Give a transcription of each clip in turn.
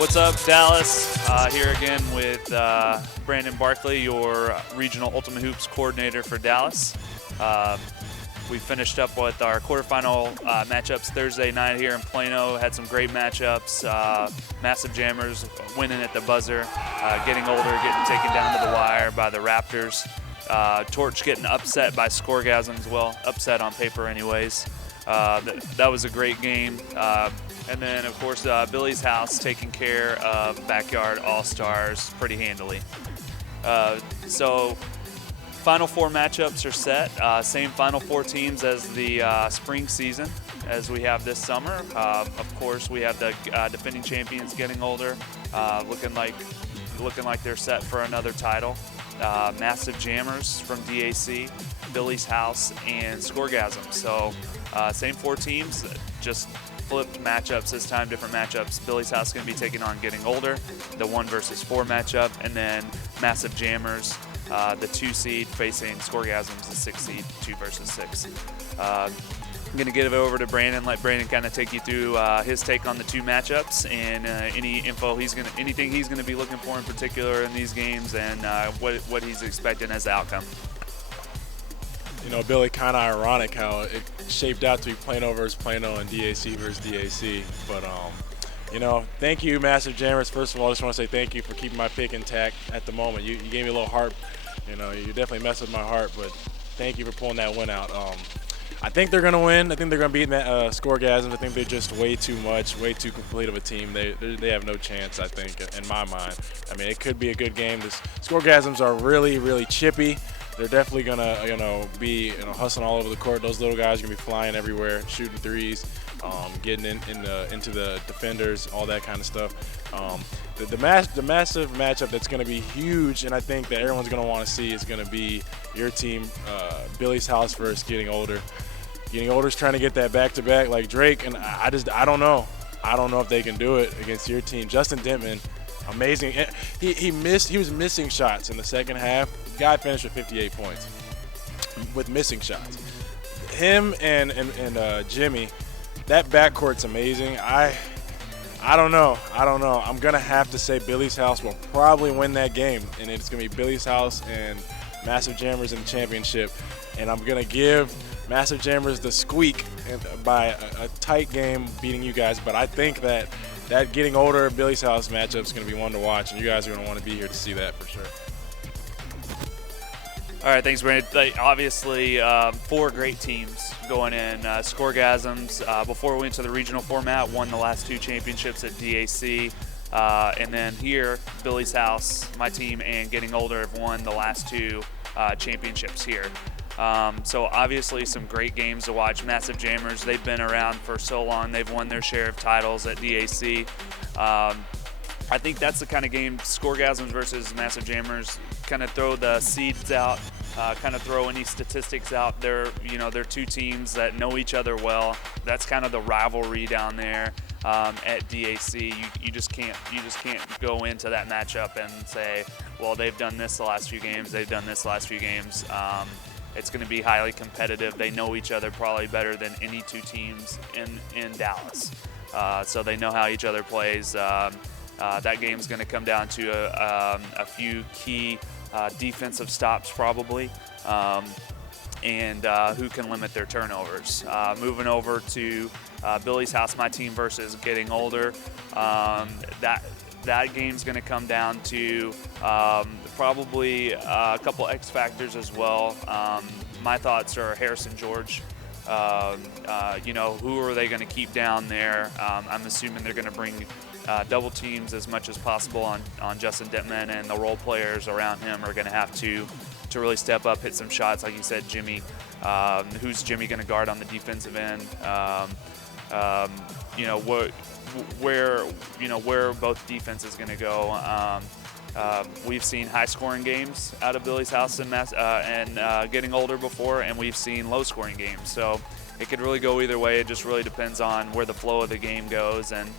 What's up, Dallas? Here again with Brandon Barkley, your regional Ultimate Hoops coordinator for Dallas. We finished up with our quarterfinal matchups Thursday night here in Plano. Had some great matchups. Massive Jammers winning at the buzzer, getting older, getting taken down to the wire by the Raptors. Torch getting upset by Scoregasms, well, upset on paper anyways. That was a great game. And then, of course, Billy's House taking care of Backyard All-Stars pretty handily. So Final Four matchups are set. Same Final Four teams as the spring season as we have this summer. Of course, we have the defending champions getting older, looking like they're set for another title. Massive Jammers from DAC, Billy's House, and Scoregasm. So same four teams, just flipped matchups this time, different matchups. Billy's House is going to be taking on Getting Older, the 1 versus 4 matchup, and then Massive Jammers, the 2 seed facing Scoregasms, the 6 seed, 2 versus 6. I'm going to give it over to Brandon, let Brandon kind of take you through his take on the 2 matchups and any info anything he's going to be looking for in particular in these games, and what he's expecting as the outcome. You know, Billy, kind of ironic how it shaped out to be Plano versus Plano and DAC versus DAC. But, you know, thank you, Massive Jammers. First of all, I just want to say thank you for keeping my pick intact at the moment. You gave me a little heart. You know, you definitely messed with my heart, but thank you for pulling that win out. I think they're going to win. I think they're going to beat Scoregasms. I think they're just way too much, way too complete of a team. They have no chance, I think, in my mind. I mean, it could be a good game. The Scoregasms are really, really chippy. They're definitely gonna, be hustling all over the court. Those little guys are gonna be flying everywhere, shooting threes, getting into the defenders, all that kind of stuff. The massive matchup that's gonna be huge, and I think that everyone's gonna want to see is gonna be your team, Billy's House versus Getting Older. Getting Older's trying to get that back-to-back like Drake, and I don't know. I don't know if they can do it against your team. Justin Dentman. Amazing. He was missing shots in the second half. The guy finished with 58 points with missing shots. Him and Jimmy, that backcourt's amazing. I don't know. I'm going to have to say Billy's House will probably win that game, and it's going to be Billy's House and Massive Jammers in the championship. And I'm going to give Massive Jammers the squeak by a tight game beating you guys. But I think that Getting Older Billy's House matchup is going to be one to watch, and you guys are going to want to be here to see that for sure. All right, thanks, Brandon. Obviously, 4 great teams going in. Scoregasms, before we went to the regional format, won the last 2 championships at DAC. And then here, Billy's House, my team, and Getting Older have won the last 2 championships here. So obviously some great games to watch. Massive Jammers, they've been around for so long. They've won their share of titles at DAC. I think that's the kind of game, Scoregasms versus Massive Jammers, kind of throw the seeds out, kind of throw any statistics out. They're 2 teams that know each other well. That's kind of the rivalry down there at DAC. You just can't go into that matchup and say, well, they've done this the last few games, they've done this the last few games. It's going to be highly competitive. They know each other probably better than any 2 teams in Dallas. So they know how each other plays. That game's going to come down to a few key defensive stops probably, and who can limit their turnovers. Moving over to Billy's House, my team versus Getting Older. That game's going to come down to probably a couple X factors as well. My thoughts are Harrison George. Who are they going to keep down there? I'm assuming they're going to bring double teams as much as possible on Justin Dentman, and the role players around him are going to have to really step up, hit some shots. Like you said, Jimmy. Who's Jimmy going to guard on the defensive end? Where both defenses going to go. We've seen high-scoring games out of Billy's House and Getting Older before, and we've seen low-scoring games. So it could really go either way. It just really depends on where the flow of the game goes and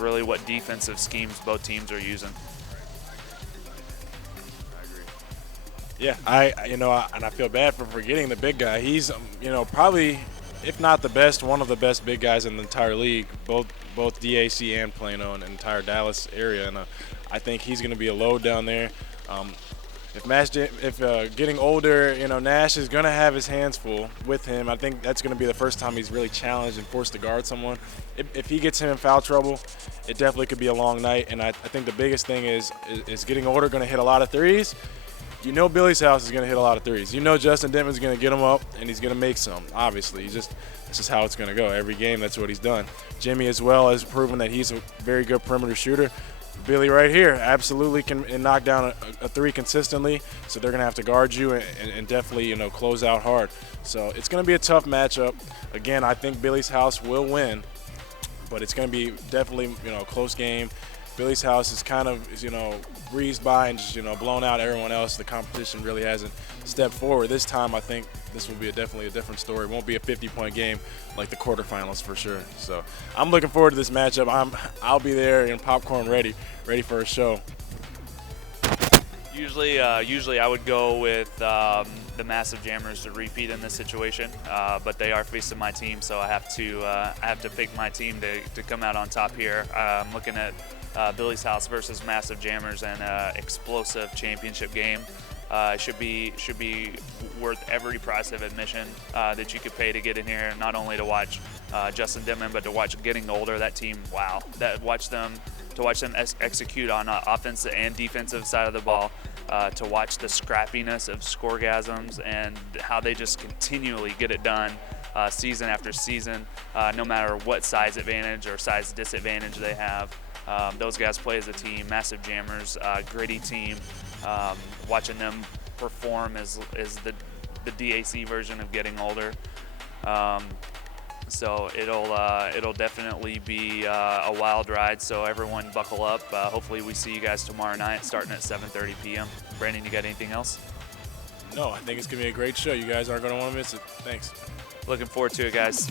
really what defensive schemes both teams are using. Yeah, and I feel bad for forgetting the big guy. He's, probably, if not the best, one of the best big guys in the entire league. Both both DAC and Plano and the entire Dallas area, and I think he's going to be a load down there. If getting older, Nash is going to have his hands full with him. I think that's going to be the first time he's really challenged and forced to guard someone. If he gets him in foul trouble, it definitely could be a long night. And I think the biggest thing is getting older, going to hit a lot of threes. Billy's house is going to hit a lot of threes. Justin Denton's going to get him up, and he's going to make some, obviously. That's just how it's going to go. Every game, that's what he's done. Jimmy as well has proven that he's a very good perimeter shooter. Billy right here absolutely can knock down a three consistently, so they're going to have to guard you and definitely, close out hard. So it's going to be a tough matchup. Again, I think Billy's house will win, but it's going to be definitely, a close game. Billy's house is kind of, breezed by and just, blown out everyone else. The competition really hasn't stepped forward. This time, I think this will be definitely a different story. It won't be a 50-point game like the quarterfinals for sure. So I'm looking forward to this matchup. I'll be there popcorn ready for a show. Usually I would go with the Massive Jammers to repeat in this situation, but they are facing my team, so I have to pick my team to come out on top here. I'm looking at Billy's house versus Massive Jammers and explosive championship game. Should be worth every price of admission that you could pay to get in here, not only to watch Justin Denton, but to watch getting older. That team, wow! To watch them execute on offensive and defensive side of the ball, to watch the scrappiness of scoregasms and how they just continually get it done season after season, no matter what size advantage or size disadvantage they have. Those guys play as a team. Massive Jammers, gritty team. Watching them perform is the DAC version of getting older. So it'll definitely be a wild ride. So everyone buckle up. Hopefully we see you guys tomorrow night, starting at 7:30 p.m. Brandon, you got anything else? No, I think it's gonna be a great show. You guys aren't gonna want to miss it. Thanks. Looking forward to it, guys.